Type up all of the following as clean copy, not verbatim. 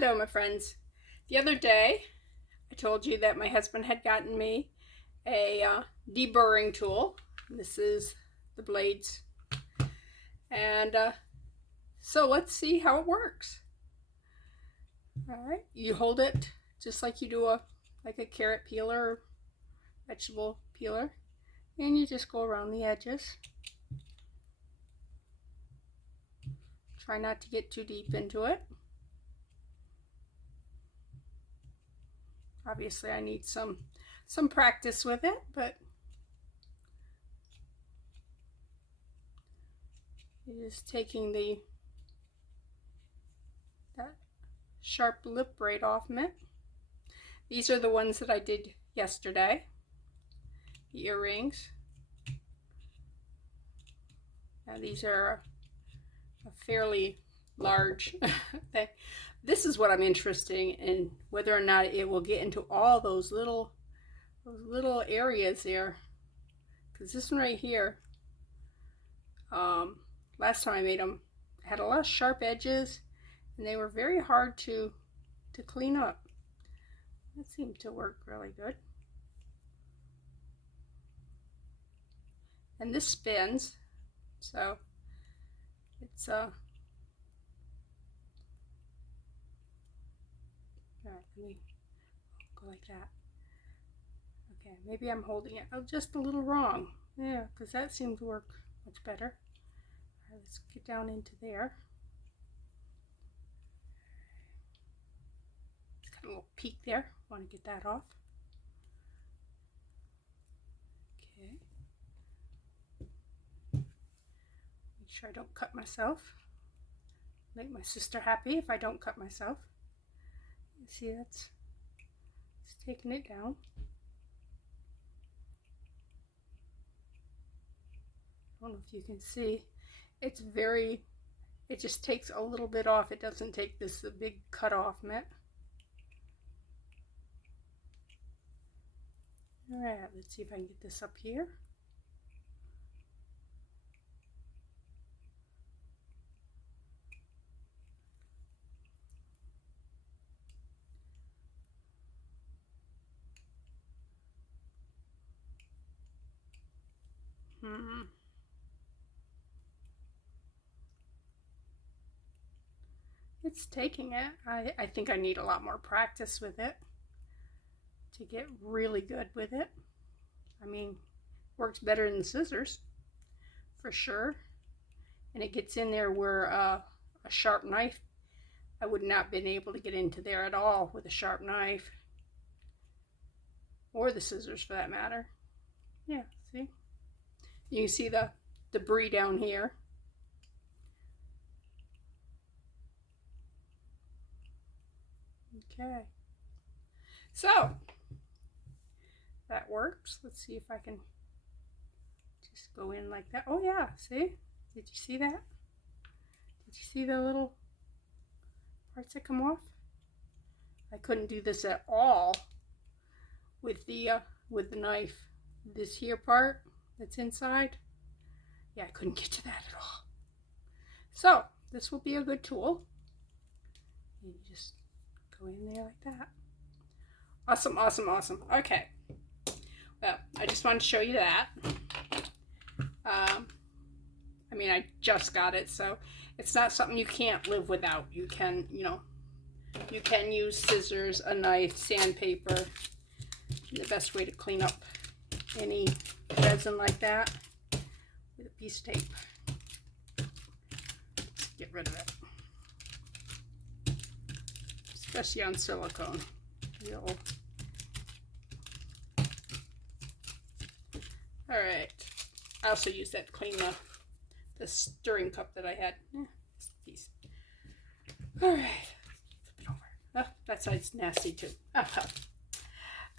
Hello, my friends. The other day, I told you that my husband had gotten me a deburring tool. This is the blades. And so let's see how it works. All right, you hold it just like you do like a carrot peeler or vegetable peeler. And you just go around the edges. Try not to get too deep into it. Obviously, I need some practice with it, but it is taking that sharp lip braid off it. These are the ones that I did yesterday, the earrings. Now these are a fairly large thing. This is what I'm interested in, whether or not it will get into all those little areas there. Because this one right here, last time I made them, had a lot of sharp edges, and they were very hard to clean up. That seemed to work really good. And this spins, so it's all right, let me go like that. Okay, maybe I'm holding it just a little wrong. Yeah, because that seemed to work much better. All right, let's get down into there. It's got a little peak there. Want to get that off. Okay. Make sure I don't cut myself. Make my sister happy if I don't cut myself. You see, it's taking it down. I don't know if you can see. It just takes a little bit off. It doesn't take this big cut off mitt. All right, let's see if I can get this up here. It's taking it. I think I need a lot more practice with it to get really good with it. I mean, works better than the scissors, for sure. And it gets in there where a sharp knife, I would not have been able to get into there at all with a sharp knife. Or the scissors, for that matter. Yeah, see? You can see the debris down here. Okay. So, that works. Let's see if I can just go in like that. Oh yeah, see? Did you see that? Did you see the little parts that come off? I couldn't do this at all with the knife. This here part that's inside, yeah, I couldn't get to that at all. So this will be a good tool. You just go in there like that. Awesome, awesome, awesome. Okay. Well, I just wanted to show you that. I mean, I just got it, so it's not something you can't live without. You can, you can use scissors, a knife, sandpaper. The best way to clean up any resin like that with a piece of tape. Let's get rid of it. Especially on silicone. Alright. I also use that to clean the stirring cup that I had. Piece. Alright. Flip it over. Oh, that side's nasty too.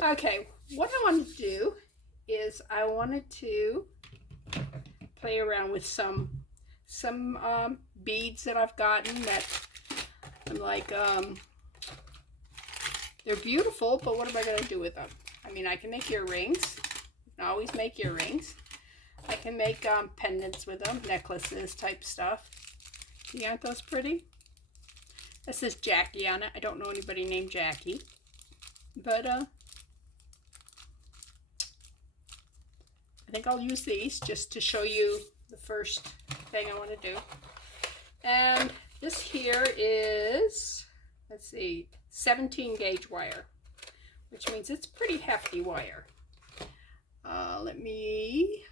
Okay, what I want to do is I wanted to play around with some beads that I've gotten that I'm like, they're beautiful, but what am I going to do with them? I mean, I can make earrings. You can always make earrings. I can make pendants with them, necklaces type stuff. See, aren't those pretty? That says Jackie on it. I don't know anybody named Jackie. But I think I'll use these just to show you the first thing I want to do. And this here is, let's see, 17 gauge wire, which means it's pretty hefty wire. Let me,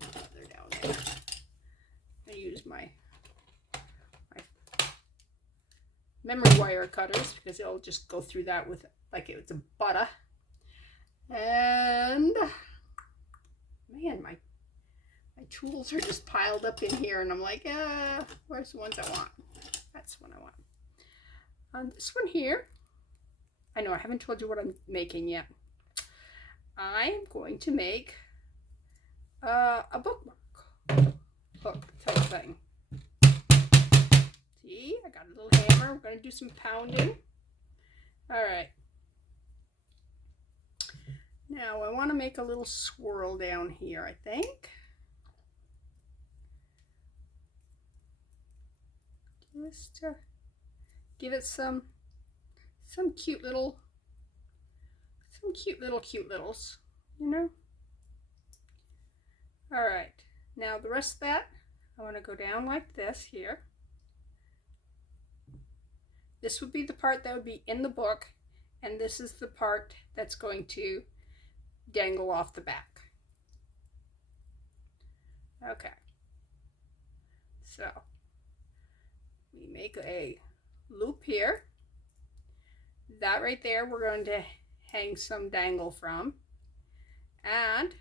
they're down there. I'm going to use my memory wire cutters because it'll just go through that with like it's a butter. And man, my tools are just piled up in here, and I'm like, where's the ones I want? That's what I want. On this one here, I know I haven't told you what I'm making yet. I'm going to make a bookmark hook type thing. See, I got a little hammer. We're going to do some pounding. All right. Now I want to make a little swirl down here, I think. Just to give it some cute littles, you know. All right, now the rest of that, I want to go down like this here. This would be the part that would be in the book, and this is the part that's going to dangle off the back. Okay, so we make a loop here. That right there we're going to hang some dangle from, and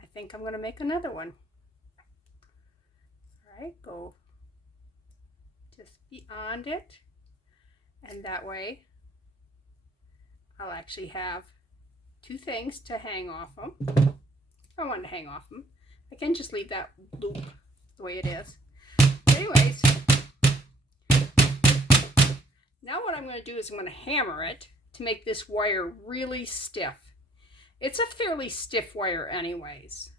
I think I'm going to make another one. All right, go just beyond it, and that way I'll actually have two things to hang off them. If I want to hang off them, I can just leave that loop the way it is. Anyways, now what I'm going to do is I'm going to hammer it to make this wire really stiff. It's a fairly stiff wire anyways.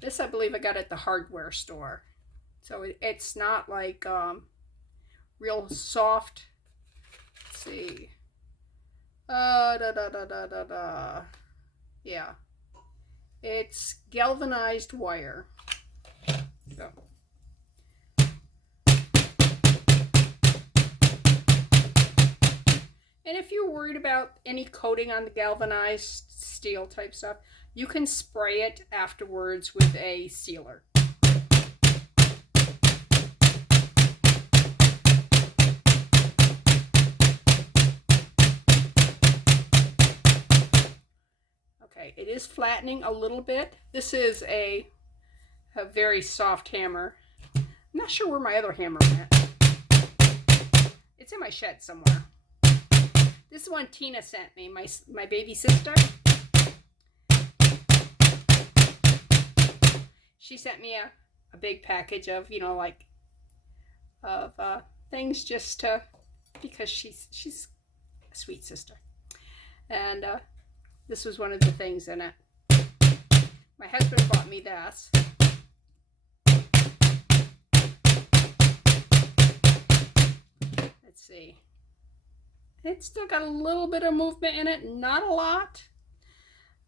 This I believe I got at the hardware store. So it's not like real soft. Let's see. Yeah. It's galvanized wire. So. And if you're worried about any coating on the galvanized steel type stuff, you can spray it afterwards with a sealer. Okay, it is flattening a little bit. This is a very soft hammer. I'm not sure where my other hammer went. It's in my shed somewhere. This is one Tina sent me, my baby sister. She sent me a big package of, you know, like, of things just to, because she's a sweet sister. And this was one of the things in it. My husband bought me this. Let's see. It's still got a little bit of movement in it, not a lot.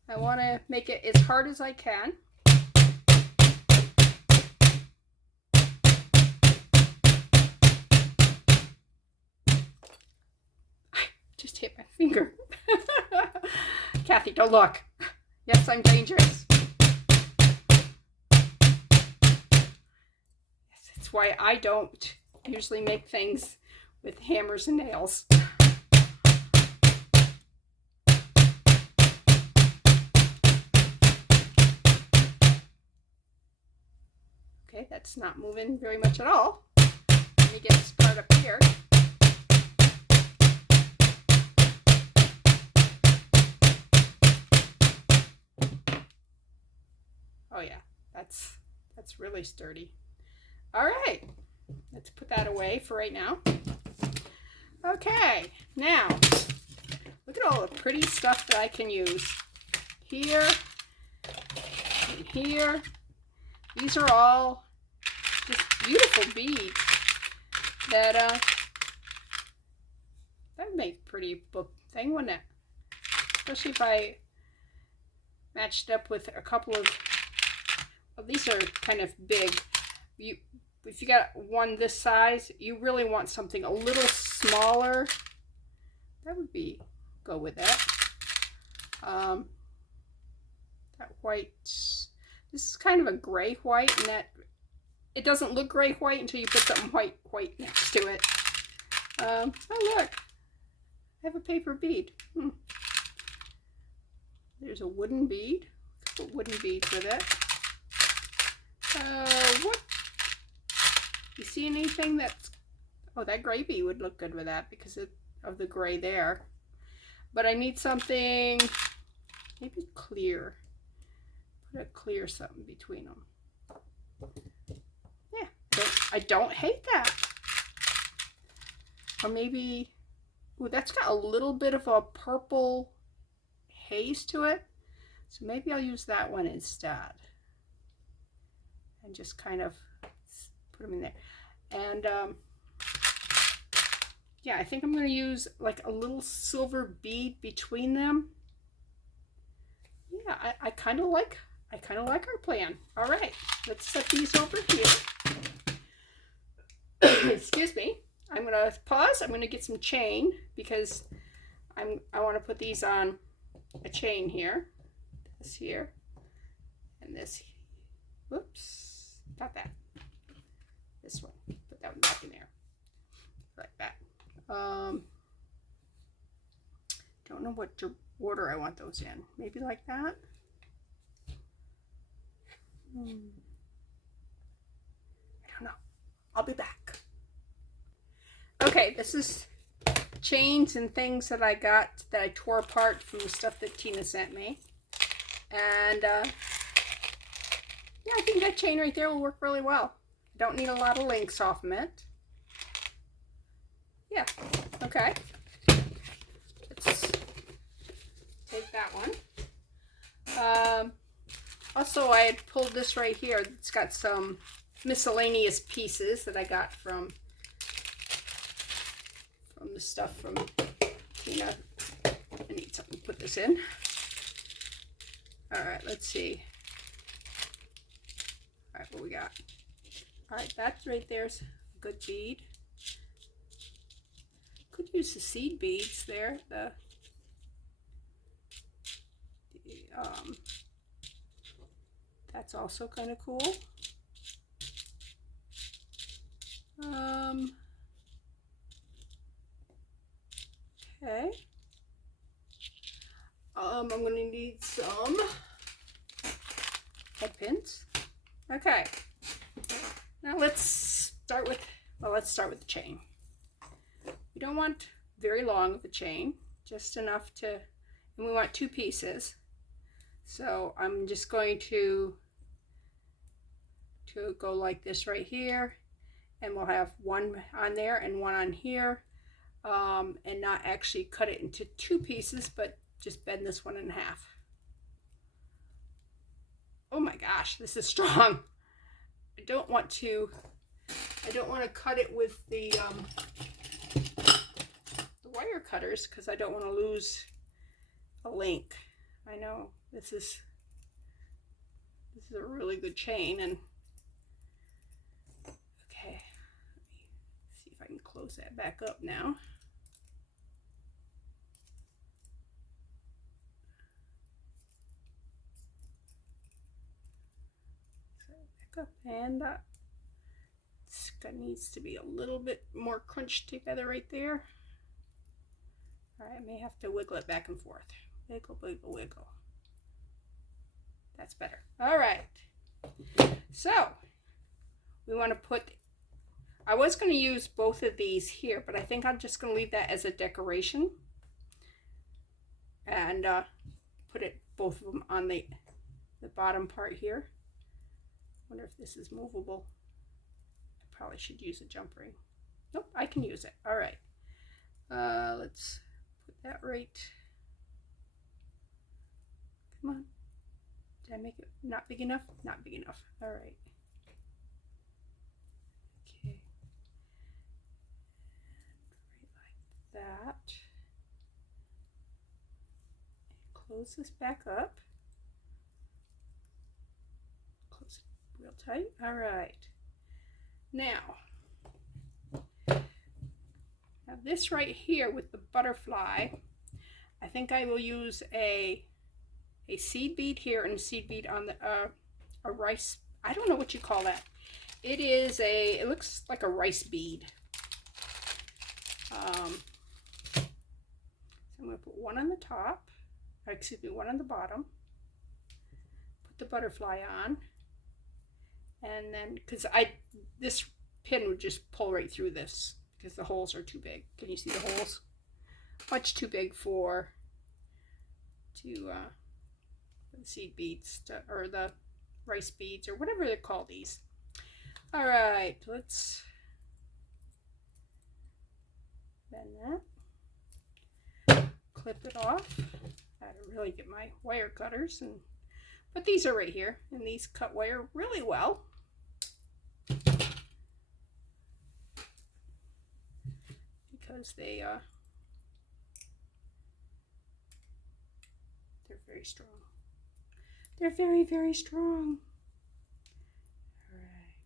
I want to make it as hard as I can. I just hit my finger. Kathy, don't look. Yes, I'm dangerous. Yes, that's why I don't usually make things with hammers and nails. Okay, that's not moving very much at all. Let me get this part up here. Oh yeah, that's really sturdy. All right, let's put that away for right now. Okay, now look at all the pretty stuff that I can use here and here. These are all just beautiful beads that that'd make a pretty book thing, wouldn't it? Especially if I matched up with a couple of, well, these are kind of big. If you got one this size, you really want something a little smaller. That would go with that. That white, this is kind of a gray white, and that it doesn't look gray white until you put something white next to it. Oh look, I have a paper bead. There's a wooden bead. Put wooden beads with it. What? You see anything that's, oh, that gray bead would look good with that because of the gray there. But I need something maybe clear. Put a clear something between them. Yeah, I don't hate that. Or maybe, ooh, that's got a little bit of a purple haze to it. So maybe I'll use that one instead. And just kind of put them in there. And yeah, I think I'm going to use like a little silver bead between them. Yeah, I kind of like our plan. All right, let's set these over here. Excuse me. I'm going to pause. I'm going to get some chain because I want to put these on a chain here. This here and this. Whoops, not that. This one. Put that one back in there. Like that. Don't know what order I want those in. Maybe like that. I don't know. I'll be back. Okay, this is chains and things that I got that I tore apart from the stuff that Tina sent me. And yeah, I think that chain right there will work really well. Don't need a lot of links off of it. Yeah, okay. Let's take that one. Also, I had pulled this right here. It's got some miscellaneous pieces that I got from the stuff from Tina. I need something to put this in. All right, let's see. All right, what we got? All right, that right there's a good bead. Could use the seed beads there. That's also kind of cool. Okay. I'm going to need some head pins. Okay. Now let's start with the chain. We don't want very long of a chain, just enough to, and we want 2 pieces. So I'm just going to go like this right here, and we'll have one on there and one on here, and not actually cut it into 2 pieces, but just bend this one in half. Oh my gosh, this is strong. I don't want to cut it with the wire cutters because I don't want to lose a link. I know this is a really good chain, and okay, let me see if I can close that back up now. Back up, and it needs to be a little bit more crunched together right there. All right, I may have to wiggle it back and forth. Wiggle, wiggle, wiggle. That's better. All right. So we want to put, I was going to use both of these here, but I think I'm just going to leave that as a decoration and put both of them on the bottom part here. Wonder if this is movable. I probably should use a jump ring. Nope, I can use it. All right. Let's put that right. Come on. Did I make it not big enough? Not big enough. All right. that. Close this back up. Close it real tight. All right. Now this right here with the butterfly, I think I will use a seed bead here and a seed bead on the a rice. I don't know what you call that. It looks like a rice bead. So I'm going to put one on the top, excuse me, one on the bottom. Put the butterfly on, and then because this pin would just pull right through this because the holes are too big. Can you see the holes? Much too big for the seed beads or the rice beads or whatever they call these. All right, let's bend that, clip it off. I had to really get my wire cutters, but these are right here, and these cut wire really well. Because they're very strong. They're very, very strong. All right.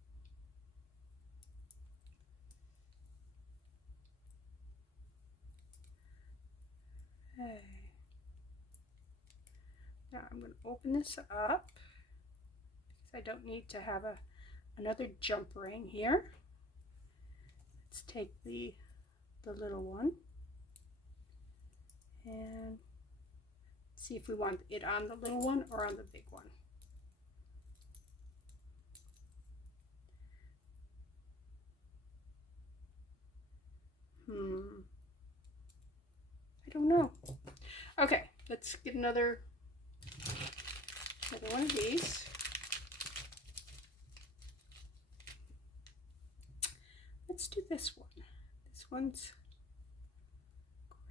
Okay. Now I'm going to open this up because I don't need to have another jump ring here. Let's take the little one and see if we want it on the little one or on the big one. I don't know. Okay, let's get another one of these. Let's do this one. This one's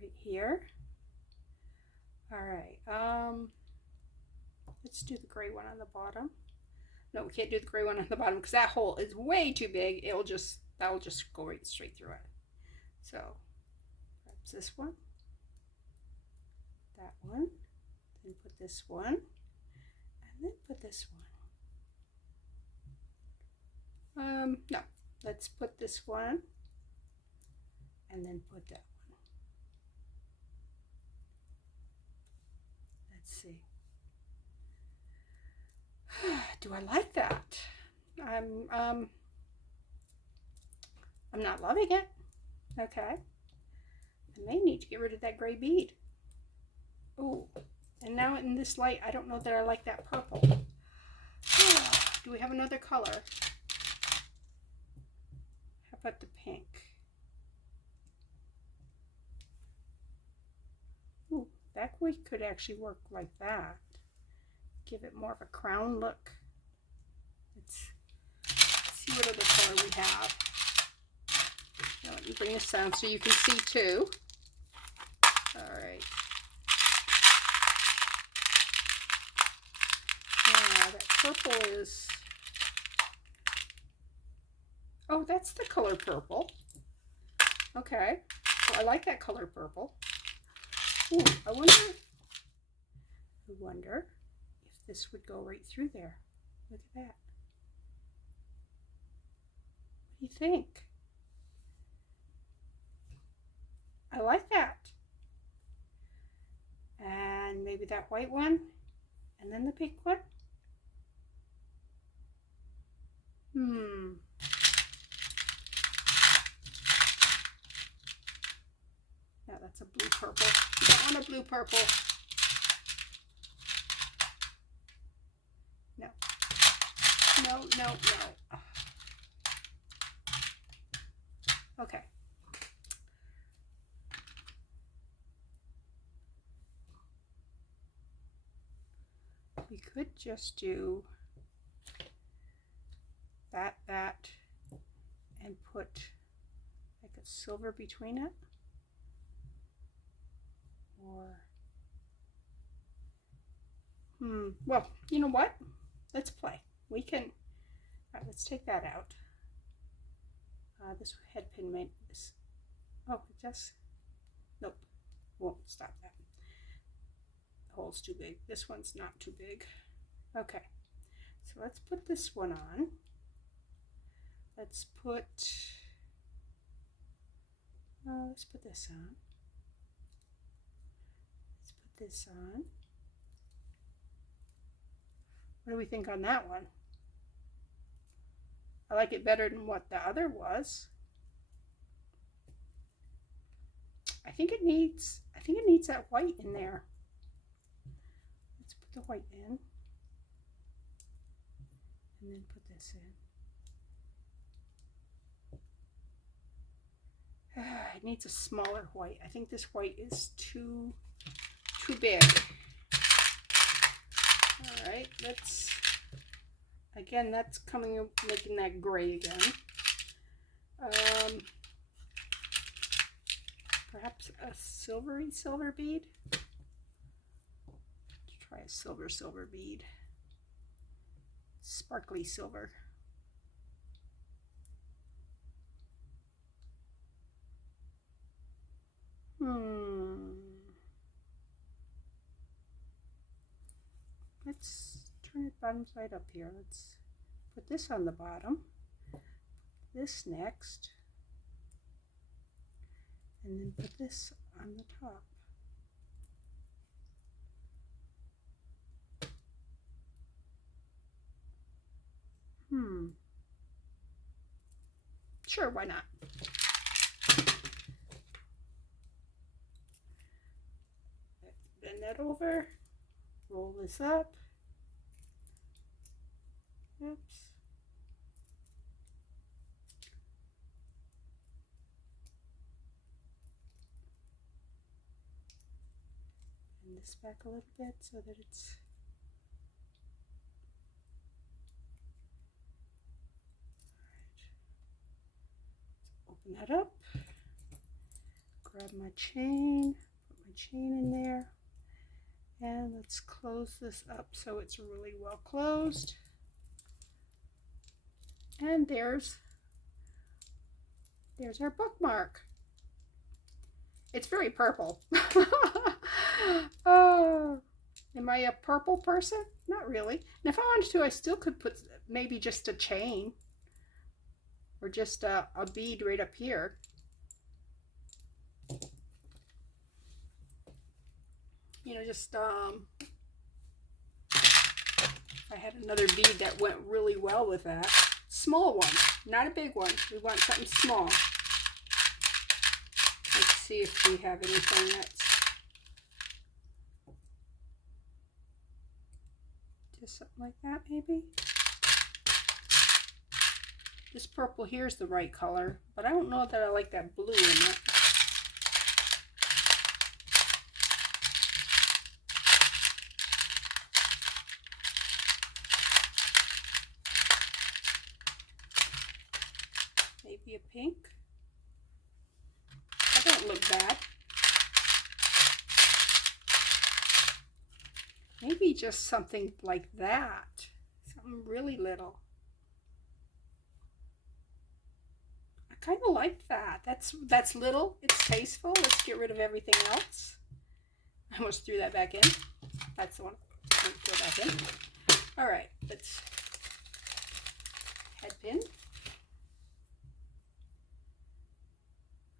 right here. All right, let's do the gray one on the bottom. No, we can't do the gray one on the bottom because that hole is way too big. That will just go right straight through it. So, perhaps this one, that one, then put this one, and then put this one. No, let's put this one, and then put that one. Let's see. Do I like that? I'm not loving it. Okay. I may need to get rid of that gray bead. Oh, and now in this light, I don't know that I like that purple. Do we have another color? How about the pink? Ooh, that we could actually work like that. Give it more of a crown look. Let's see what other color we have. Now let me bring this down so you can see too. All right. Yeah, that purple is... Oh, that's the color purple. Okay. So I like that color purple. Ooh, I wonder if this would go right through there. Look at that. What do you think? I like that. And maybe that white one, and then the pink one. No, that's a blue purple. You don't want a blue purple. No. No, no, no. Okay. We could just do that, and put like a silver between it. Or, well, you know what? Let's play. We can, all right, let's take that out. This head pin made this, oh, it just, Nope, won't stop that. The hole's too big. This one's not too big. Okay, so let's put this one on. Let's put this on. Let's put this on. What do we think on that one? I like it better than what the other was. I think it needs that white in there. Let's put the white in. And then put this in. It needs a smaller white. I think this white is too big. All right, again, that's making that gray again. Perhaps a silver bead. Let's try a silver bead. Sparkly silver. Let's turn it bottom side up here. Let's put this on the bottom. This next. And then put this on the top. Sure, why not? Bend that over. Roll this up. Oops. Bend this back a little bit so that it's open that up. Grab my chain, put my chain in there, and let's close this up so it's really well closed. And there's our bookmark. It's very purple. Oh, am I a purple person? Not really. And if I wanted to, I still could put maybe just a chain or just a bead right up here. You know, just if I had another bead that went really well with that. Small one, not a big one. We want something small. Let's see if we have anything that's just something like that, maybe. This purple here is the right color, but I don't know that I like that blue in it. Maybe a pink. That don't look bad. Maybe just something like that. Something really little. I kind of like that. That's little. It's tasteful. Let's get rid of everything else. I almost threw that back in. That's the one. I'm throw back in. All right. Let's head pin.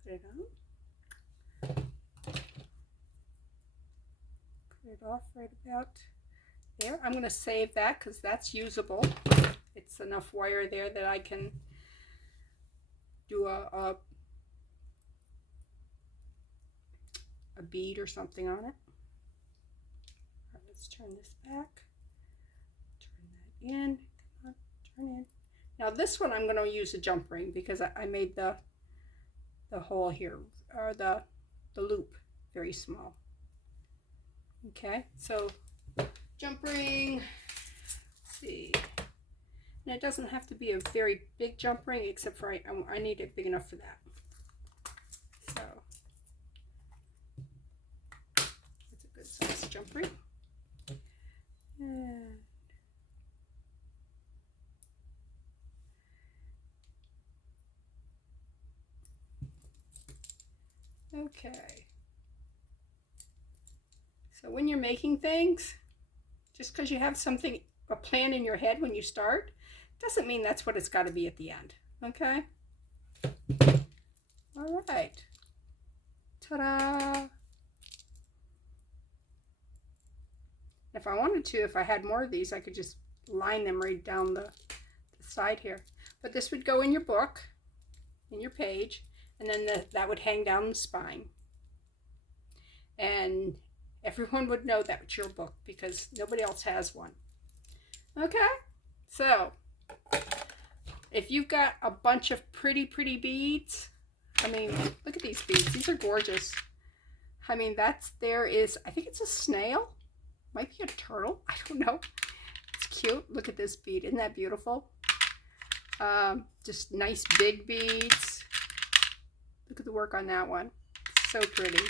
Put it on. Put it off right about there. I'm going to save that because that's usable. It's enough wire there that I can do a bead or something on it. All right, let's turn this back. Turn that in. Come on, turn in. Now this one I'm going to use a jump ring because I made the hole here, or the loop, very small. Okay, so jump ring. Let's see. And it doesn't have to be a very big jump ring, except for I need it big enough for that. So it's a good size jump ring. And okay, So when you're making things, just because you have something, a plan in your head when you start, doesn't mean that's what it's got to be at the end. Okay? All right. Ta-da! If I wanted to, if I had more of these, I could just line them right down the side here. But this would go in your book, in your page, and then that would hang down the spine. And everyone would know that it's your book because nobody else has one. Okay? So, if you've got a bunch of pretty beads, I mean, look at these beads. These are gorgeous. I mean, I think it's a snail. Might be a turtle. I don't know. It's cute. Look at this bead. Isn't that beautiful? Just nice big beads. Look at the work on that one. So pretty.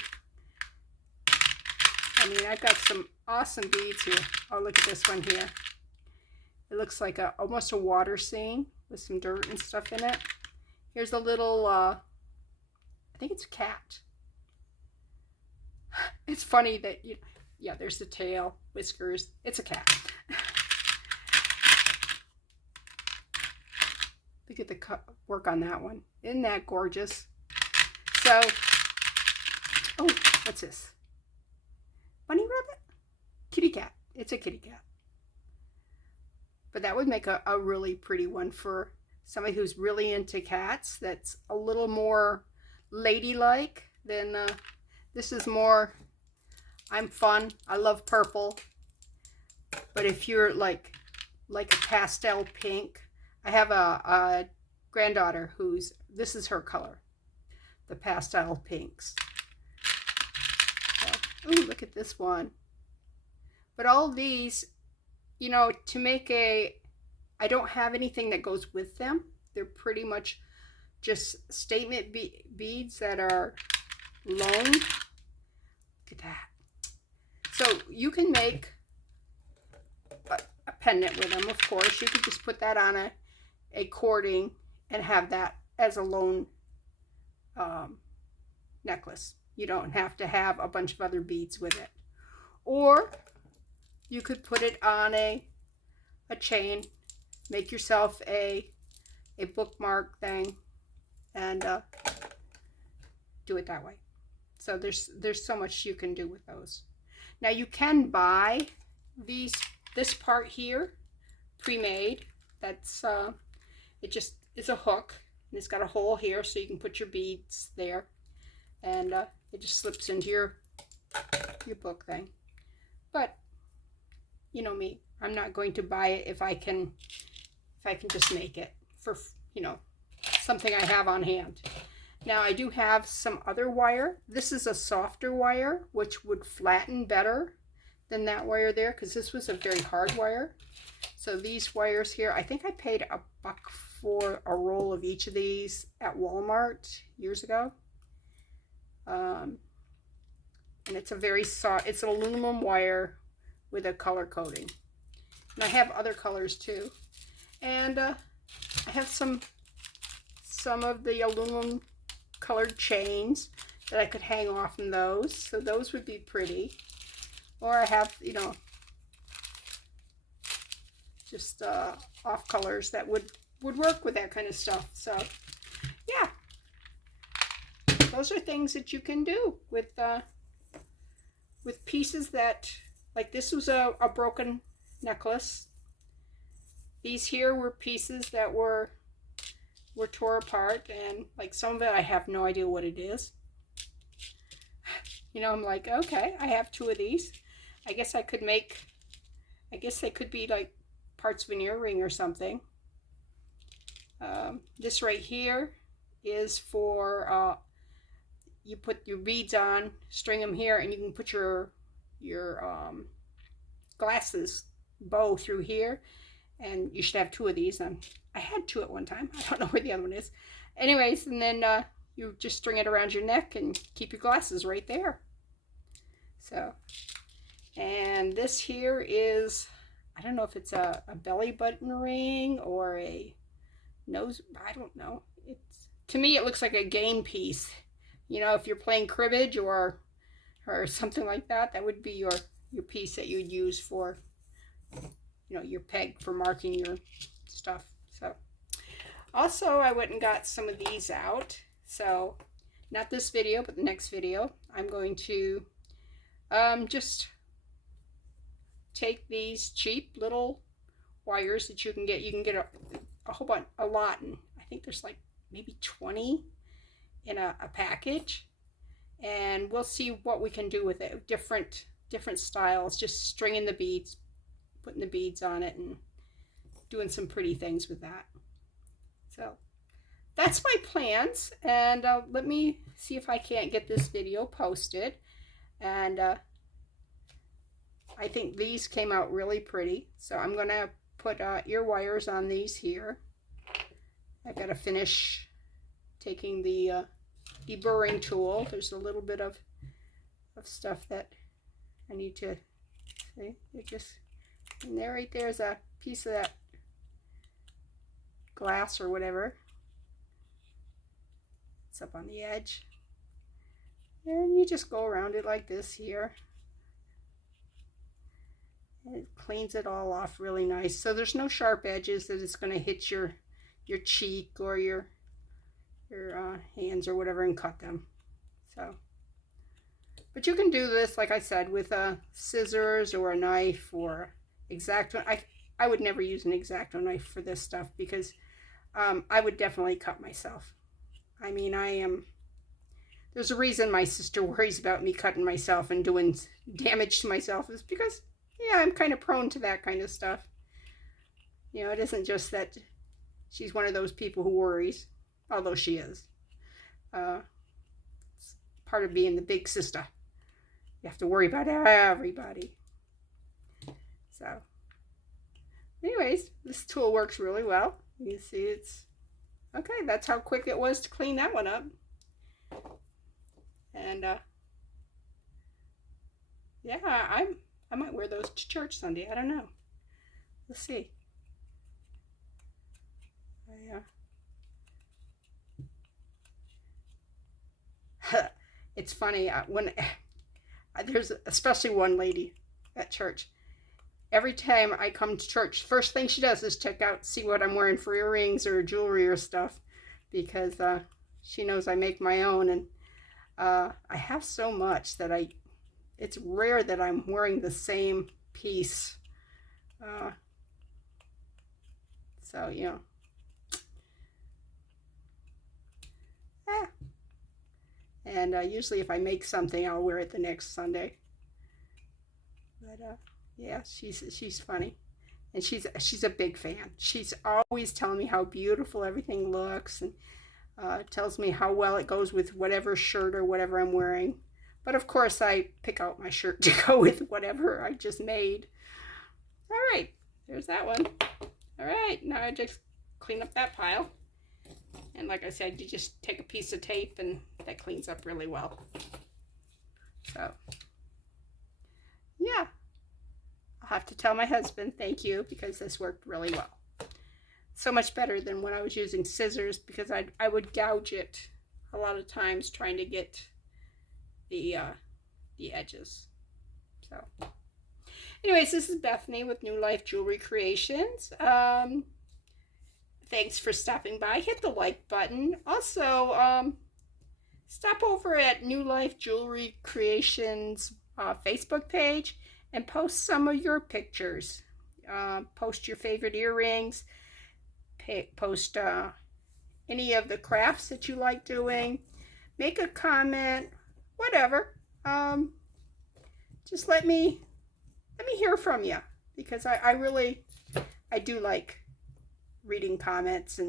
I mean, I've got some awesome beads here. Oh, look at this one here. It looks like almost a water scene with some dirt and stuff in it. Here's a little, I think it's a cat. It's funny that, yeah, there's the tail, whiskers. It's a cat. Look at the work on that one. Isn't that gorgeous? So, oh, what's this? Bunny rabbit? Kitty cat. It's a kitty cat. But that would make a really pretty one for somebody who's really into cats. That's a little more ladylike than this is more, I'm fun. I love purple. But if you're like a pastel pink, I have a granddaughter this is her color, the pastel pinks. So, ooh, look at this one. But all these, to make I don't have anything that goes with them. They're pretty much just statement beads that are loaned. Look at that. So you can make a pendant with them, of course. You could just put that on a cording and have that as a loan necklace. You don't have to have a bunch of other beads with it. Or you could put it on a chain, make yourself a bookmark thing, and do it that way. So there's so much you can do with those. Now you can buy this part here pre-made. That's it just is a hook, and it's got a hole here so you can put your beads there, and it just slips into your book thing. But you know me, I'm not going to buy it if I can just make it for something I have on hand. Now I do have some other wire. This is a softer wire, which would flatten better than that wire there, because this was a very hard wire. So these wires here, I think I paid $1 for a roll of each of these at Walmart years ago. And it's a very soft, it's an aluminum wire with a color coating. And I have other colors too. And I have some of the aluminum colored chains that I could hang off in those. So those would be pretty. Or I have, just off colors that would work with that kind of stuff. So yeah, those are things that you can do with pieces that, like this was a broken necklace. These here were pieces that were tore apart, and like some of it I have no idea what it is. I'm like, okay, I have 2 of these. I guess they could be like parts of an earring or something. This right here is for you put your beads on, string them here, and you can put your glasses bow through here, and you should have 2 of these. And I had 2 at one time. I don't know where the other one is. Anyways, and then you just string it around your neck and keep your glasses right there. So, and this here is, I don't know if it's a belly button ring or a nose, I don't know. To me, it looks like a game piece. If you're playing cribbage or or something like that. That would be your piece that you'd use for, you know, your peg for marking your stuff. So also I went and got some of these out. So not this video, but the next video, I'm going to just take these cheap little wires that you can get. You can get a whole bunch, a lot, and I think there's like maybe 20 in a package, and we'll see what we can do with it. Different styles, just stringing the beads, putting the beads on it, and doing some pretty things with that. So that's my plans, and let me see if I can't get this video posted. And I think these came out really pretty, so I'm gonna put ear wires on these here. I gotta finish taking the deburring tool. There's a little bit of stuff that I need to see. It just, and there, right there's a piece of that glass or whatever. It's up on the edge, and you just go around it like this here. And it cleans it all off really nice, so there's no sharp edges that it's going to hit your cheek or your hands or whatever and cut them. So, but you can do this, like I said, with scissors or a knife or X-Acto. I would never use an X-Acto knife for this stuff because I would definitely cut myself. I mean, there's a reason my sister worries about me cutting myself and doing damage to myself, is because, yeah, I'm kind of prone to that kind of stuff. You know, it isn't just that she's one of those people who worries, although she is. It's part of being the big sister. You have to worry about everybody. So, anyways, this tool works really well. You see, it's okay. That's how quick it was to clean that one up. And yeah, I might wear those to church Sunday. I don't know. We'll see. It's funny when there's especially one lady at church. Every time I come to church, first thing she does is check out, see what I'm wearing for earrings or jewelry or stuff, because she knows I make my own, and I have so much that it's rare that I'm wearing the same piece. So, you know. And usually if I make something, I'll wear it the next Sunday. But yeah, she's funny, and she's a big fan. She's always telling me how beautiful everything looks, and tells me how well it goes with whatever shirt or whatever I'm wearing. But of course, I pick out my shirt to go with whatever I just made. All right, there's that one. All right, now I just clean up that pile. And like I said, you just take a piece of tape and that cleans up really well. So, yeah. I'll have to tell my husband thank you, because this worked really well. So much better than when I was using scissors, because I would gouge it a lot of times trying to get the edges. So, anyways, this is Bethany with New Life Jewelry Creations. Thanks for stopping by. Hit the like button. Also, stop over at New Life Jewelry Creations Facebook page and post some of your pictures. Post your favorite earrings. Post any of the crafts that you like doing. Make a comment. Whatever. Just let me hear from you, because I do like reading comments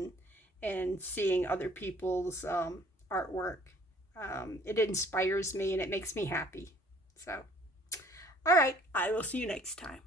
and seeing other people's artwork. It inspires me and it makes me happy. So, all right, I will see you next time.